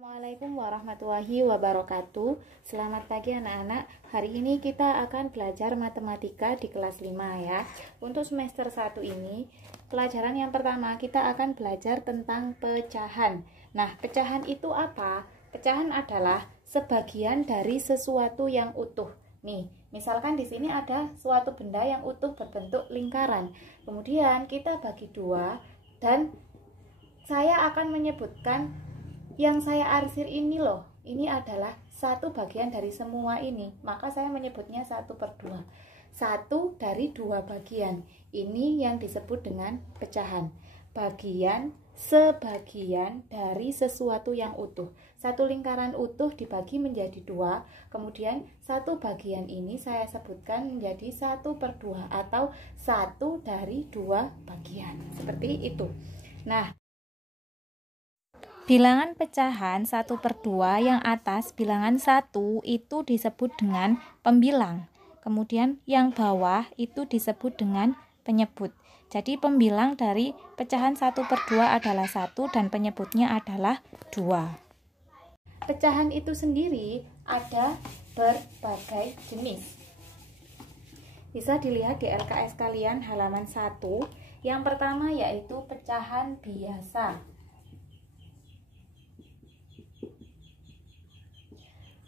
Assalamualaikum warahmatullahi wabarakatuh. Selamat pagi anak-anak. Hari ini kita akan belajar matematika di kelas 5 ya. Untuk semester 1 ini, pelajaran yang pertama kita akan belajar tentang pecahan. Nah, pecahan itu apa? Pecahan adalah sebagian dari sesuatu yang utuh. Nih, misalkan di sini ada suatu benda yang utuh berbentuk lingkaran. Kemudian kita bagi dua dan saya akan menyebutkan yang saya arsir ini loh, ini adalah satu bagian dari semua ini, maka saya menyebutnya 1/2. Satu dari dua bagian, ini yang disebut dengan pecahan. Bagian sebagian dari sesuatu yang utuh. Satu lingkaran utuh dibagi menjadi dua, kemudian satu bagian ini saya sebutkan menjadi 1/2 atau satu dari dua bagian, seperti itu. Nah, bilangan pecahan 1/2 yang atas bilangan 1 itu disebut dengan pembilang. Kemudian yang bawah itu disebut dengan penyebut. Jadi pembilang dari pecahan 1/2 adalah 1 dan penyebutnya adalah 2. Pecahan itu sendiri ada berbagai jenis. Bisa dilihat di LKS kalian halaman 1. Yang pertama yaitu pecahan biasa.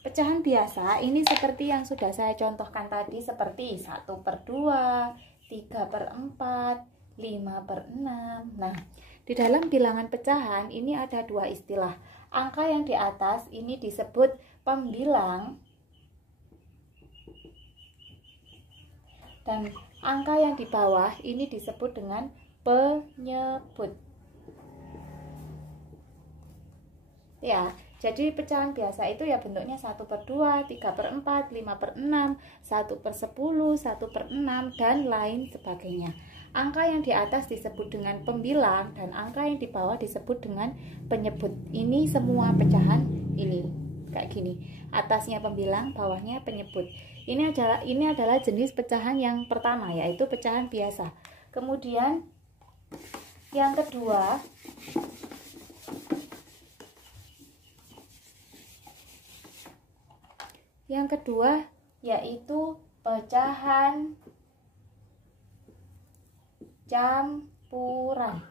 Pecahan biasa ini seperti yang sudah saya contohkan tadi, seperti 1/2, 3/4, 5/6. Nah, di dalam bilangan pecahan ini ada dua istilah. Angka yang di atas ini disebut pembilang dan angka yang di bawah ini disebut dengan penyebut. Ya, jadi pecahan biasa itu ya bentuknya 1/2, 3/4, 5/6, 1/10, 1/6, dan lain sebagainya. Angka yang di atas disebut dengan pembilang dan angka yang di bawah disebut dengan penyebut. Ini semua pecahan ini kayak gini. Atasnya pembilang, bawahnya penyebut. Ini adalah jenis pecahan yang pertama, yaitu pecahan biasa. Kemudian yang kedua, yaitu pecahan campuran.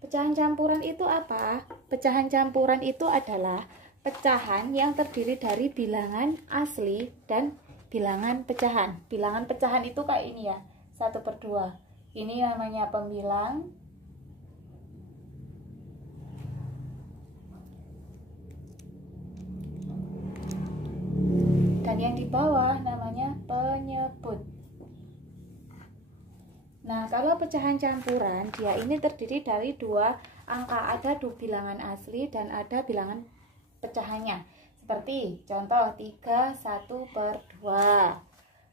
Pecahan campuran itu apa? Pecahan campuran itu adalah pecahan yang terdiri dari bilangan asli dan bilangan pecahan. Bilangan pecahan itu kayak ini ya, 1/2. Ini namanya pembilang. Dan yang di bawah namanya penyebut. Nah, kalau pecahan campuran, dia ini terdiri dari dua angka. Ada dua bilangan asli dan ada bilangan pecahannya. Seperti contoh 3, 1/2.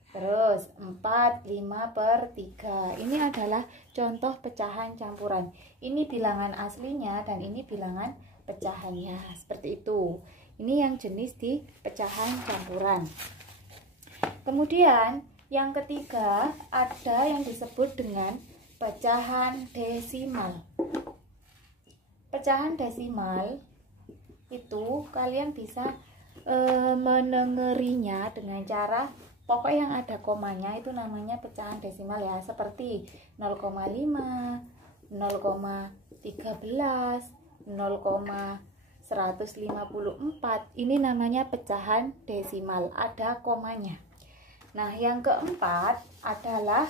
Terus 4, 5/3. Ini adalah contoh pecahan campuran. Ini bilangan aslinya dan ini bilangan pecahannya. Seperti itu. Ini yang jenis di pecahan campuran. Kemudian yang ketiga ada yang disebut dengan pecahan desimal. Pecahan desimal itu kalian bisa menengerinya dengan cara pokok yang ada komanya itu namanya pecahan desimal ya, seperti 0,5, 0,13, 0,154. Ini namanya pecahan desimal, ada komanya. Nah, yang keempat adalah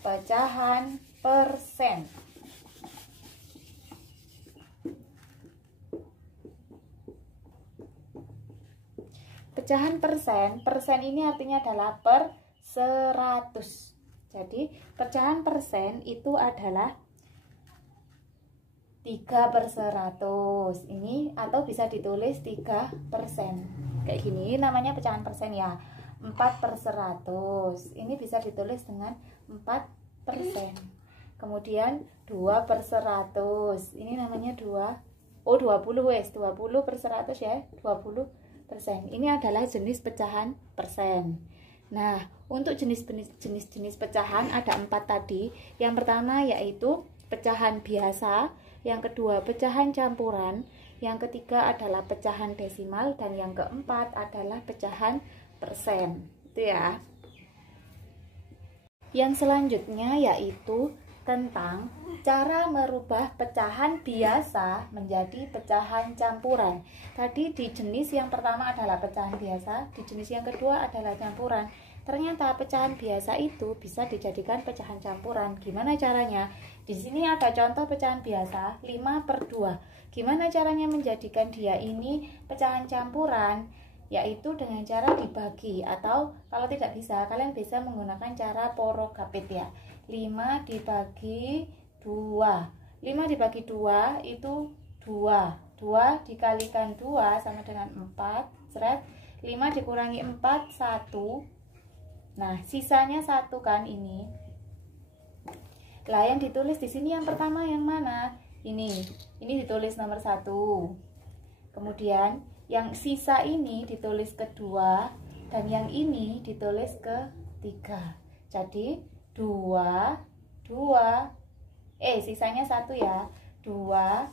pecahan persen. Pecahan persen, persen ini artinya adalah per 100. Jadi, pecahan persen itu adalah 3/100. Ini atau bisa ditulis 3%. Kayak gini, ini namanya pecahan persen ya. 4/100. Ini bisa ditulis dengan 4%. Kemudian 2/100. Ini namanya 20 wes, 20/100 ya, 20%. Ini adalah jenis pecahan persen. Nah, untuk jenis pecahan ada 4 tadi. Yang pertama yaitu pecahan biasa, yang kedua pecahan campuran, yang ketiga adalah pecahan desimal, dan yang keempat adalah pecahan persen. Itu ya. Yang selanjutnya yaitu tentang cara merubah pecahan biasa menjadi pecahan campuran. Tadi di jenis yang pertama adalah pecahan biasa, di jenis yang kedua adalah campuran. Ternyata pecahan biasa itu bisa dijadikan pecahan campuran. Gimana caranya? Di sini ada contoh pecahan biasa 5/2. Gimana caranya menjadikan dia ini pecahan campuran? Yaitu dengan cara dibagi, atau kalau tidak bisa, kalian bisa menggunakan cara porogapit ya. 5 dibagi 2. 5 dibagi 2 itu 2. 2 dikalikan 2 sama dengan 4. Seret. 5 dikurangi 4, 1. Nah, sisanya 1 kan ini. Lah, yang ditulis di sini yang pertama yang mana? Ini ditulis nomor 1. Kemudian yang sisa ini ditulis kedua, dan yang ini ditulis ketiga. Jadi 2, sisanya 1 ya. 2,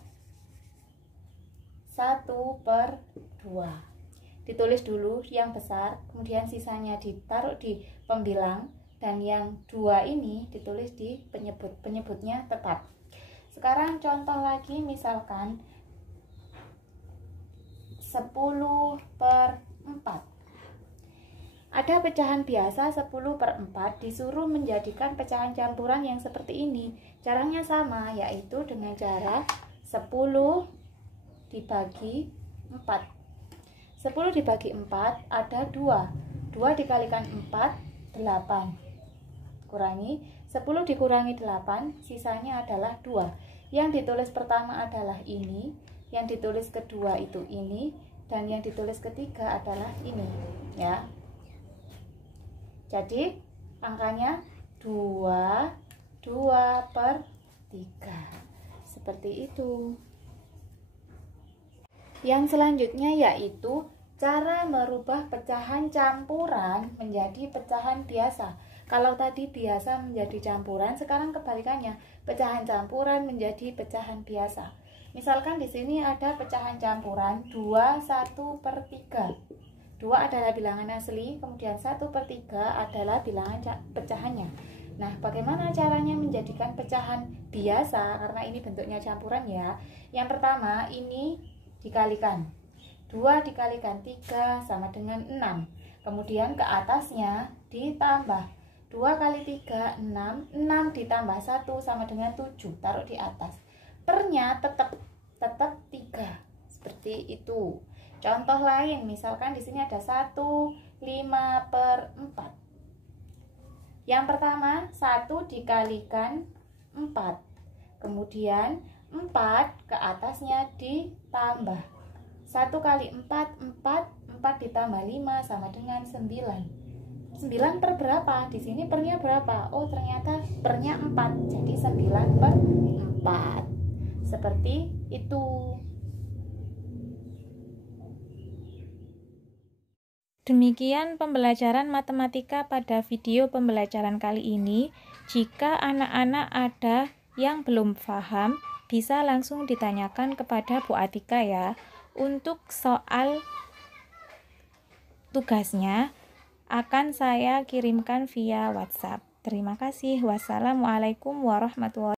1/2. Ditulis dulu yang besar, kemudian sisanya ditaruh di pembilang, dan yang 2 ini ditulis di penyebut. Penyebutnya tetap. Sekarang contoh lagi, misalkan 10/4. Ada pecahan biasa 10/4 disuruh menjadikan pecahan campuran yang seperti ini. Caranya sama, yaitu dengan cara 10 dibagi 4. 10 dibagi 4 ada 2. 2 dikalikan 4, 8. Kurangi 10 dikurangi 8, sisanya adalah 2. Yang ditulis pertama adalah ini, yang ditulis kedua itu ini, dan yang ditulis ketiga adalah ini ya. Jadi angkanya 2/3. Seperti itu. Yang selanjutnya yaitu cara merubah pecahan campuran menjadi pecahan biasa. Kalau tadi biasa menjadi campuran, sekarang kebalikannya, pecahan campuran menjadi pecahan biasa. Misalkan di sini ada pecahan campuran 2 1/3. 2 adalah bilangan asli, kemudian 1/3 adalah bilangan pecahannya. Nah, bagaimana caranya menjadikan pecahan biasa? Karena ini bentuknya campuran ya. Yang pertama, ini dikalikan. 2 dikalikan 3 sama dengan 6. Kemudian ke atasnya ditambah. 2 kali 3, 6. 6 ditambah 1 sama dengan 7. Taruh di atas. Pernya tetap 3. Seperti itu. Contoh lain, misalkan di sini ada 1/5/4. Yang pertama, 1 dikalikan 4. Kemudian 4 ke atasnya ditambah. 1 kali 4, 4. 4 ditambah 5 sama dengan 9. 9 per berapa? Di sini pernya berapa? Oh, ternyata pernya 4. Jadi 9/4. Seperti itu. Demikian pembelajaran matematika pada video pembelajaran kali ini. Jika anak-anak ada yang belum paham, bisa langsung ditanyakan kepada Bu Atika ya. Untuk soal tugasnya akan saya kirimkan via WhatsApp. Terima kasih. Wassalamualaikum warahmatullahi wabarakatuh.